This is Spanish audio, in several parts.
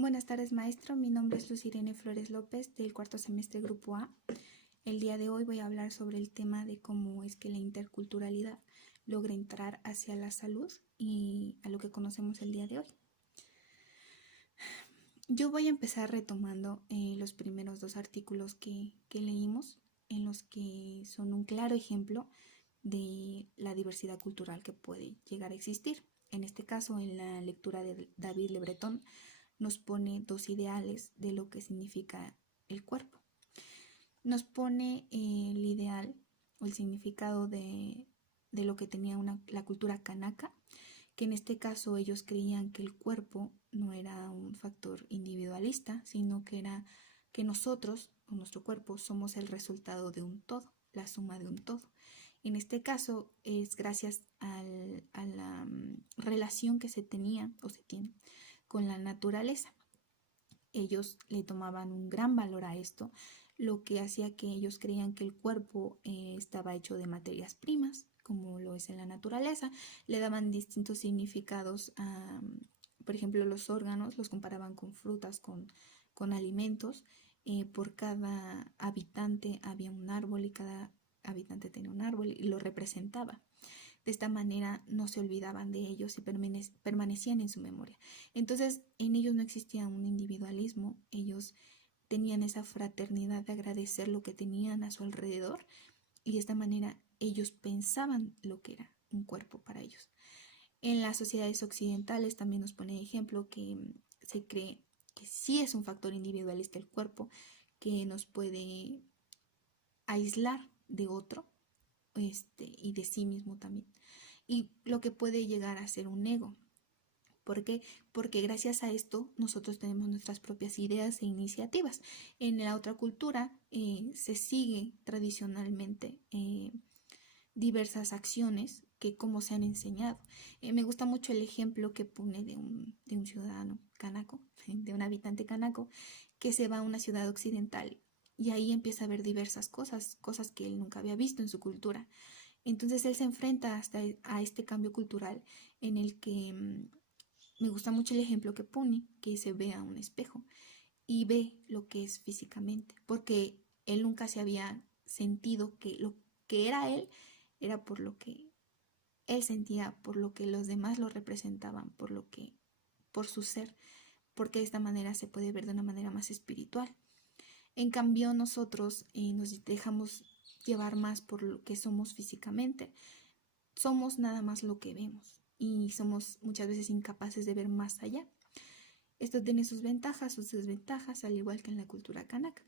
Buenas tardes, maestro. Mi nombre es Luz Irene Flores López, del cuarto semestre Grupo A. El día de hoy voy a hablar sobre el tema de cómo es que la interculturalidad logra entrar hacia la salud y a lo que conocemos el día de hoy. Yo voy a empezar retomando los primeros dos artículos que leímos, en los que son un claro ejemplo de la diversidad cultural que puede llegar a existir. En este caso, en la lectura de David Le Breton, nos pone dos ideales de lo que significa el cuerpo. Nos pone el ideal o el significado de lo que tenía la cultura kanaka, que en este caso ellos creían que el cuerpo no era un factor individualista, sino que era que nosotros o nuestro cuerpo somos el resultado de un todo, la suma de un todo. En este caso es gracias a la relación que se tenía o se tiene con la naturaleza. Ellos le tomaban un gran valor a esto, lo que hacía que ellos creían que el cuerpo estaba hecho de materias primas, como lo es en la naturaleza. Le daban distintos significados a, por ejemplo, los órganos, los comparaban con frutas, con alimentos. Por cada habitante había un árbol y cada habitante tenía un árbol y lo representaba. De esta manera no se olvidaban de ellos y permanecían en su memoria. Entonces en ellos no existía un individualismo, ellos tenían esa fraternidad de agradecer lo que tenían a su alrededor y de esta manera ellos pensaban lo que era un cuerpo para ellos. En las sociedades occidentales también nos pone de ejemplo que se cree que sí es un factor individualista el cuerpo, que nos puede aislar de otro y de sí mismo también. Y lo que puede llegar a ser un ego. ¿Por qué? Porque gracias a esto nosotros tenemos nuestras propias ideas e iniciativas. En la otra cultura se sigue tradicionalmente diversas acciones que como se han enseñado. Me gusta mucho el ejemplo que pone de un ciudadano canaco, de un habitante canaco, que se va a una ciudad occidental y ahí empieza a ver diversas cosas, cosas que él nunca había visto en su cultura. Entonces él se enfrenta hasta a este cambio cultural en el que me gusta mucho el ejemplo que pone, que se ve a un espejo y ve lo que es físicamente, porque él nunca se había sentido que lo que era él era por lo que él sentía, por lo que los demás lo representaban, por su ser, porque de esta manera se puede ver de una manera más espiritual. En cambio, nosotros nos dejamos llevar más por lo que somos físicamente. Somos nada más lo que vemos y somos muchas veces incapaces de ver más allá. Esto tiene sus ventajas, sus desventajas, al igual que en la cultura kanaka.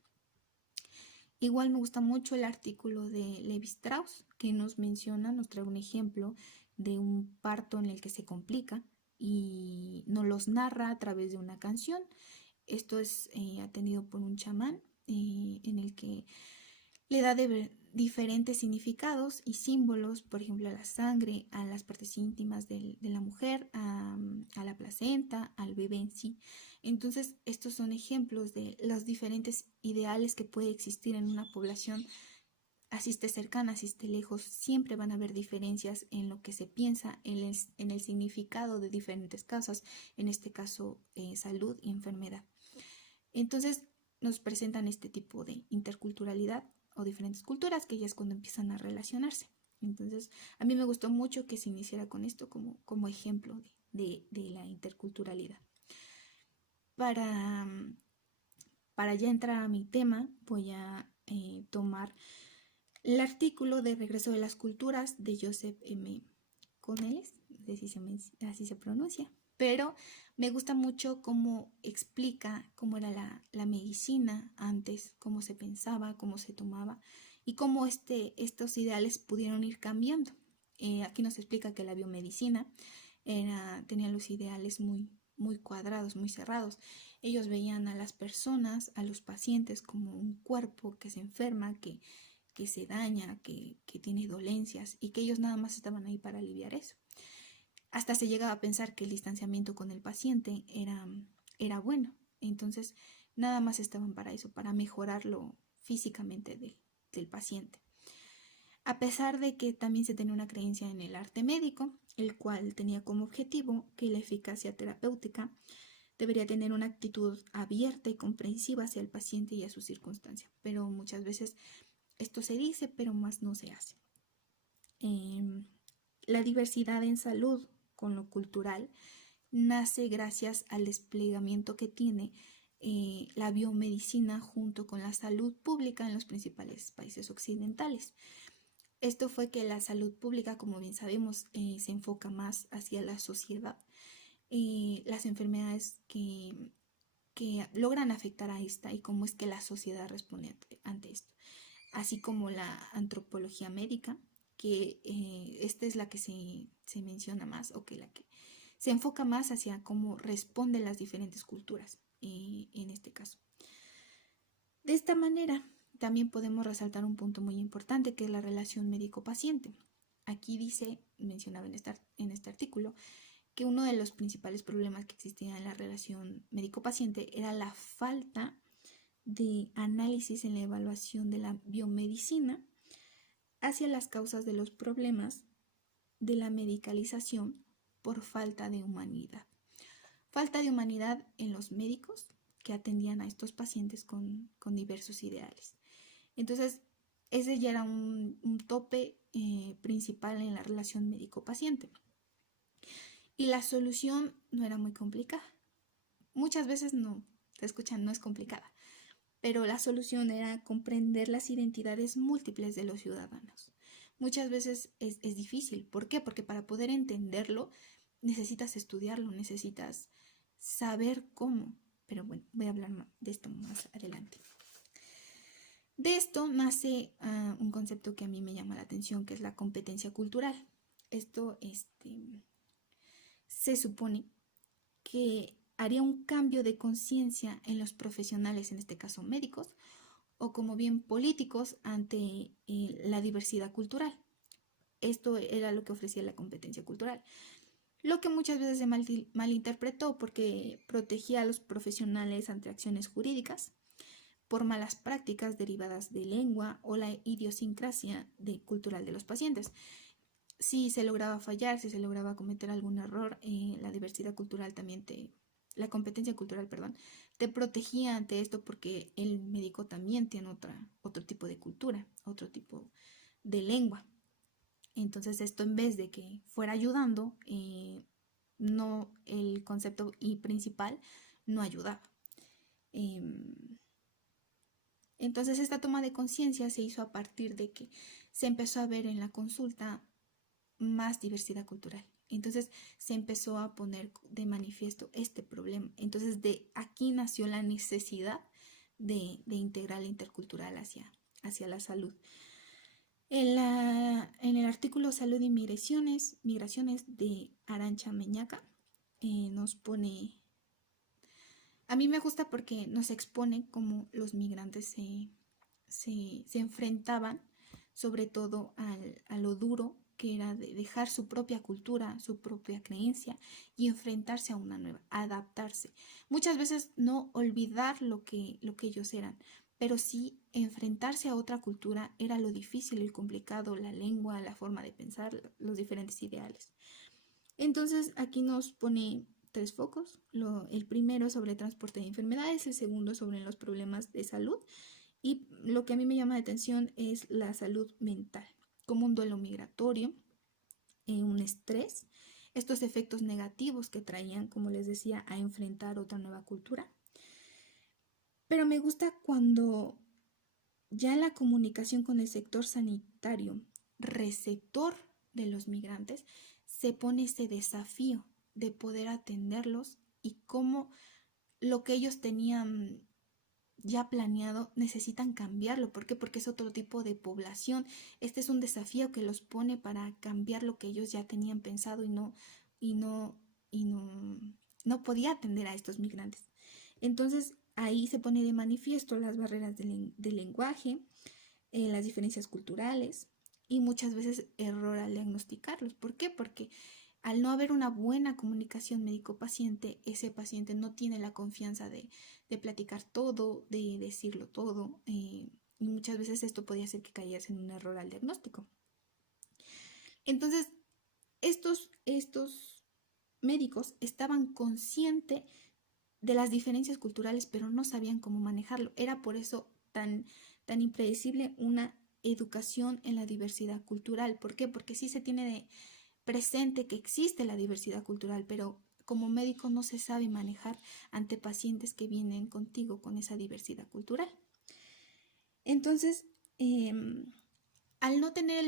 Igual me gusta mucho el artículo de Levi Strauss, que nos menciona, nos trae un ejemplo de un parto en el que se complica y nos los narra a través de una canción. Esto es atendido por un chamán en el que le da diferentes significados y símbolos, por ejemplo, a la sangre, a las partes íntimas de la mujer, a la placenta, al bebé en sí. Entonces, estos son ejemplos de los diferentes ideales que puede existir en una población. Así esté cercana, así esté lejos, siempre van a haber diferencias en lo que se piensa, en el significado de diferentes causas, en este caso salud y enfermedad. Entonces nos presentan este tipo de interculturalidad o diferentes culturas que ya es cuando empiezan a relacionarse. Entonces a mí me gustó mucho que se iniciara con esto como ejemplo de la interculturalidad. Para, para ya entrar a mi tema voy a tomar el artículo de Regreso de las Culturas de Joseph M. Conelles, no sé si así se pronuncia, pero me gusta mucho cómo explica cómo era la medicina antes, cómo se pensaba, cómo se tomaba y cómo estos ideales pudieron ir cambiando. Aquí nos explica que la biomedicina tenía los ideales muy cuadrados, muy cerrados. Ellos veían a las personas, a los pacientes como un cuerpo que se enferma, que se daña, que tiene dolencias y que ellos nada más estaban ahí para aliviar eso. Hasta se llegaba a pensar que el distanciamiento con el paciente era bueno. Entonces, nada más estaban para eso, para mejorarlo físicamente del paciente. A pesar de que también se tenía una creencia en el arte médico, el cual tenía como objetivo que la eficacia terapéutica debería tener una actitud abierta y comprensiva hacia el paciente y a su circunstancia. Pero muchas veces esto se dice, pero más no se hace. La diversidad en salud con lo cultural nace gracias al desplegamiento que tiene la biomedicina junto con la salud pública en los principales países occidentales. Esto fue que la salud pública, como bien sabemos, se enfoca más hacia la sociedad, las enfermedades que logran afectar a esta y cómo es que la sociedad responde ante esto, así como la antropología médica, que esta es la que se menciona más o que la que se enfoca más hacia cómo responden las diferentes culturas en este caso. De esta manera, también podemos resaltar un punto muy importante que es la relación médico-paciente. Aquí dice, mencionaba en este artículo, que uno de los principales problemas que existía en la relación médico-paciente era la falta de análisis en la evaluación de la biomedicina hacia las causas de los problemas de la medicalización por falta de humanidad. Falta de humanidad en los médicos que atendían a estos pacientes con diversos ideales. Entonces, ese ya era un tope principal en la relación médico-paciente. Y la solución no era muy complicada. Muchas veces no, se escuchan, no es complicada, pero la solución era comprender las identidades múltiples de los ciudadanos. Muchas veces es difícil. ¿Por qué? Porque para poder entenderlo necesitas estudiarlo, necesitas saber cómo. Pero bueno, voy a hablar de esto más adelante. De esto nace un concepto que a mí me llama la atención, que es la competencia cultural. Esto se supone que haría un cambio de conciencia en los profesionales, en este caso médicos, o como bien políticos ante la diversidad cultural. Esto era lo que ofrecía la competencia cultural. Lo que muchas veces se malinterpretó porque protegía a los profesionales ante acciones jurídicas por malas prácticas derivadas de lengua o la idiosincrasia cultural de los pacientes. Si se lograba fallar, si se lograba cometer algún error, la competencia cultural, te protegía ante esto porque el médico también tiene otro tipo de cultura, otro tipo de lengua. Entonces esto, en vez de que fuera ayudando, no, el concepto principal no ayudaba. Entonces esta toma de conciencia se hizo a partir de que se empezó a ver en la consulta más diversidad cultural. Entonces se empezó a poner de manifiesto este problema. Entonces de aquí nació la necesidad de integrar la intercultural hacia la salud. En el artículo Salud y Migraciones de Arantxa Meñaca nos pone, a mí me gusta porque nos expone cómo los migrantes se enfrentaban sobre todo a lo duro que era de dejar su propia cultura, su propia creencia y enfrentarse a una nueva, adaptarse. Muchas veces no olvidar lo que ellos eran, pero sí enfrentarse a otra cultura era lo difícil, el complicado, la lengua, la forma de pensar, los diferentes ideales. Entonces aquí nos pone 3 focos. El primero sobre transporte de enfermedades, el segundo sobre los problemas de salud y lo que a mí me llama la atención es la salud mental, como un duelo migratorio, un estrés, estos efectos negativos que traían, como les decía, a enfrentar otra nueva cultura. Pero me gusta cuando ya la comunicación con el sector sanitario, receptor de los migrantes, se pone ese desafío de poder atenderlos y cómo lo que ellos tenían ya planeado necesitan cambiarlo. ¿Por qué? Porque es otro tipo de población. Este es un desafío que los pone para cambiar lo que ellos ya tenían pensado y no podía atender a estos migrantes. Entonces ahí se pone de manifiesto las barreras del lenguaje, las diferencias culturales y muchas veces error al diagnosticarlos. ¿Por qué? Porque al no haber una buena comunicación médico-paciente, ese paciente no tiene la confianza de platicar todo, de decirlo todo, y muchas veces esto podía hacer que cayese en un error al diagnóstico. Entonces, estos médicos estaban conscientes de las diferencias culturales, pero no sabían cómo manejarlo. Era por eso tan impredecible una educación en la diversidad cultural. ¿Por qué? Porque sí se tiene presente que existe la diversidad cultural, pero como médico no se sabe manejar ante pacientes que vienen contigo con esa diversidad cultural. Entonces, al no tener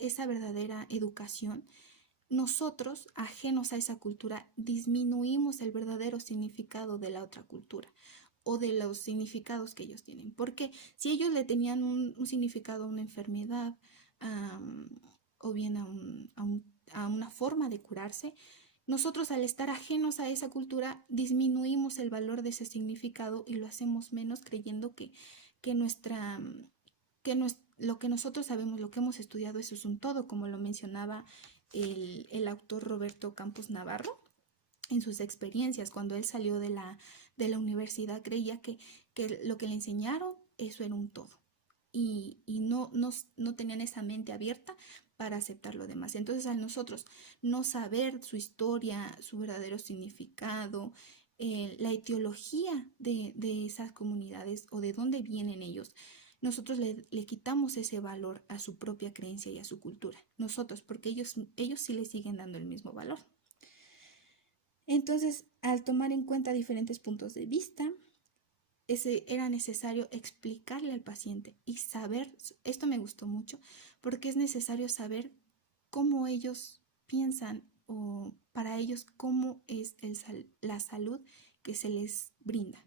esa verdadera educación, nosotros, ajenos a esa cultura, disminuimos el verdadero significado de la otra cultura o de los significados que ellos tienen. Porque si ellos le tenían un significado a una enfermedad o bien a una forma de curarse, nosotros al estar ajenos a esa cultura disminuimos el valor de ese significado y lo hacemos menos creyendo que nuestra lo que nosotros sabemos, lo que hemos estudiado, eso es un todo, como lo mencionaba el autor Roberto Campos Navarro en sus experiencias. Cuando él salió de la universidad creía que lo que le enseñaron, eso era un todo. Y no tenían esa mente abierta para aceptar lo demás. Entonces, al nosotros no saber su historia, su verdadero significado, la etiología de esas comunidades o de dónde vienen ellos, nosotros le quitamos ese valor a su propia creencia y a su cultura. Nosotros, porque ellos sí le siguen dando el mismo valor. Entonces, al tomar en cuenta diferentes puntos de vista, era necesario explicarle al paciente y saber, esto me gustó mucho, porque es necesario saber cómo ellos piensan o para ellos cómo es la salud que se les brinda.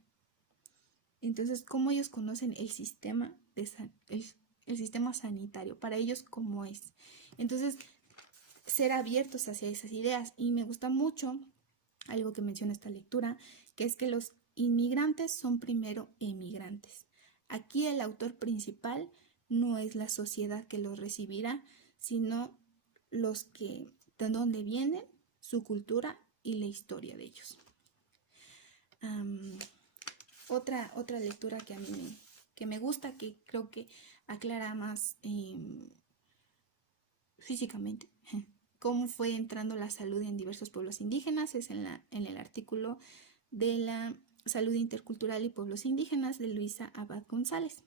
Entonces, cómo ellos conocen el sistema, el sistema sanitario, para ellos cómo es. Entonces, ser abiertos hacia esas ideas. Y me gusta mucho algo que menciona esta lectura, que es que los inmigrantes son primero emigrantes. Aquí el autor principal no es la sociedad que los recibirá, sino los que, de dónde vienen, su cultura y la historia de ellos. Otra lectura que a mí me gusta, que creo que aclara más físicamente cómo fue entrando la salud en diversos pueblos indígenas, es en el artículo de la salud intercultural y pueblos indígenas de Luisa Abad González,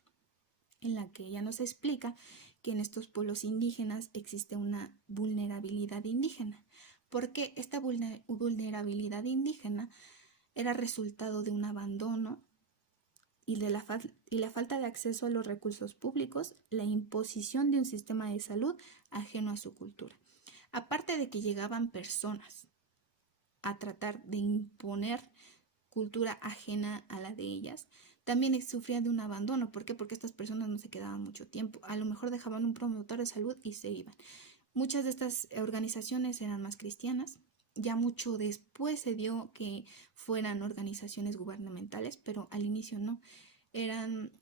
en la que ella nos explica que en estos pueblos indígenas existe una vulnerabilidad indígena, porque esta vulnerabilidad indígena era resultado de un abandono y la falta de acceso a los recursos públicos, la imposición de un sistema de salud ajeno a su cultura. Aparte de que llegaban personas a tratar de imponer cultura ajena a la de ellas, también sufrían de un abandono. ¿Por qué? Porque estas personas no se quedaban mucho tiempo. A lo mejor dejaban un promotor de salud y se iban. Muchas de estas organizaciones eran más cristianas. Ya mucho después se dio que fueran organizaciones gubernamentales, pero al inicio no. Eran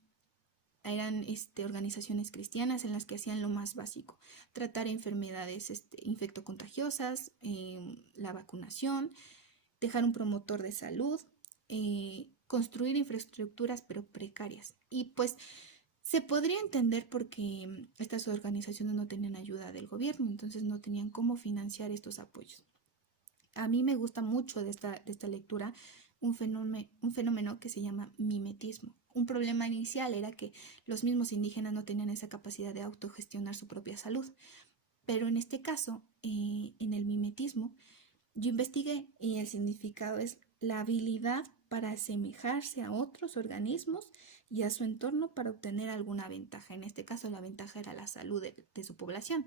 organizaciones cristianas en las que hacían lo más básico: tratar enfermedades infectocontagiosas, la vacunación, dejar un promotor de salud, construir infraestructuras pero precarias. Y pues se podría entender porque estas organizaciones no tenían ayuda del gobierno, entonces no tenían cómo financiar estos apoyos. A mí me gusta mucho de esta lectura un fenómeno que se llama mimetismo. Un problema inicial era que los mismos indígenas no tenían esa capacidad de autogestionar su propia salud. Pero en este caso, en el mimetismo, yo investigué y el significado es la habilidad para asemejarse a otros organismos y a su entorno para obtener alguna ventaja. En este caso, la ventaja era la salud de su población.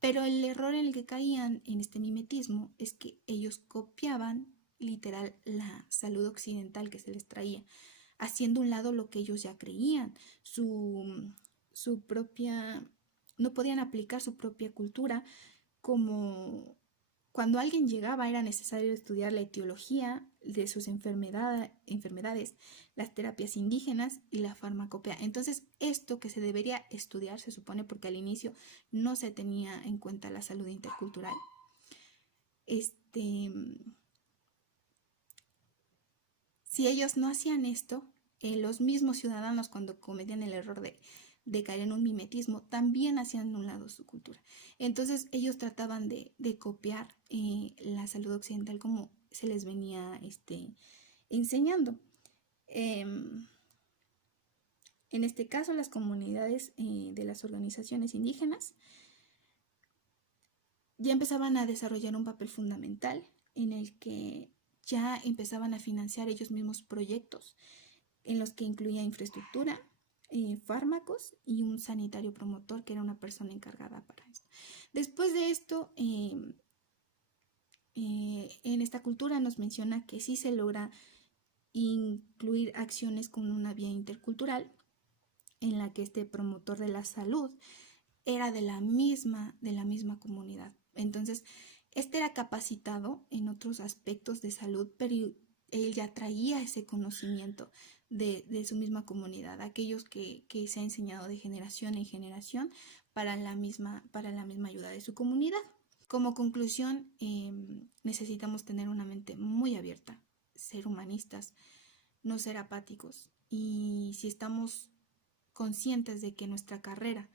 Pero el error en el que caían en este mimetismo es que ellos copiaban literal la salud occidental que se les traía, haciendo a un lado lo que ellos ya creían, su propia, no podían aplicar su propia cultura. Como cuando alguien llegaba era necesario estudiar la etiología de sus enfermedades, las terapias indígenas y la farmacopea. Entonces, esto que se debería estudiar, se supone, porque al inicio no se tenía en cuenta la salud intercultural. Si ellos no hacían esto, los mismos ciudadanos, cuando cometían el error de caer en un mimetismo, también hacían a un lado su cultura. Entonces ellos trataban de copiar la salud occidental como se les venía enseñando. En este caso, las comunidades de las organizaciones indígenas ya empezaban a desarrollar un papel fundamental en el que ya empezaban a financiar ellos mismos proyectos en los que incluía infraestructura, fármacos y un sanitario promotor que era una persona encargada para esto. Después de esto, en esta cultura nos menciona que sí se logra incluir acciones con una vía intercultural en la que este promotor de la salud era de la misma comunidad. Entonces, este era capacitado en otros aspectos de salud, pero él ya traía ese conocimiento de su misma comunidad, aquellos que se ha enseñado de generación en generación para la misma ayuda de su comunidad. Como conclusión, necesitamos tener una mente muy abierta, ser humanistas, no ser apáticos. Y si estamos conscientes de que nuestra carrera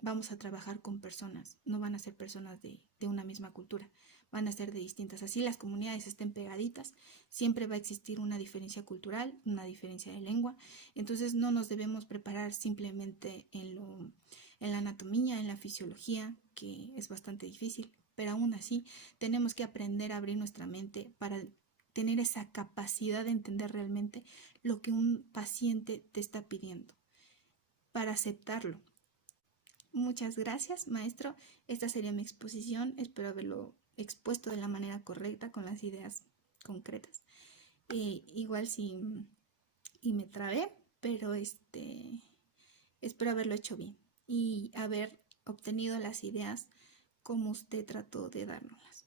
vamos a trabajar con personas, no van a ser personas de una misma cultura, van a ser de distintas. Así las comunidades estén pegaditas, siempre va a existir una diferencia cultural, una diferencia de lengua. Entonces no nos debemos preparar simplemente en la anatomía, en la fisiología, que es bastante difícil, pero aún así tenemos que aprender a abrir nuestra mente para tener esa capacidad de entender realmente lo que un paciente te está pidiendo, para aceptarlo. Muchas gracias, maestro. Esta sería mi exposición. Espero haberlo expuesto de la manera correcta, con las ideas concretas. Igual si me trabé, pero espero haberlo hecho bien y haber obtenido las ideas como usted trató de dárnoslas.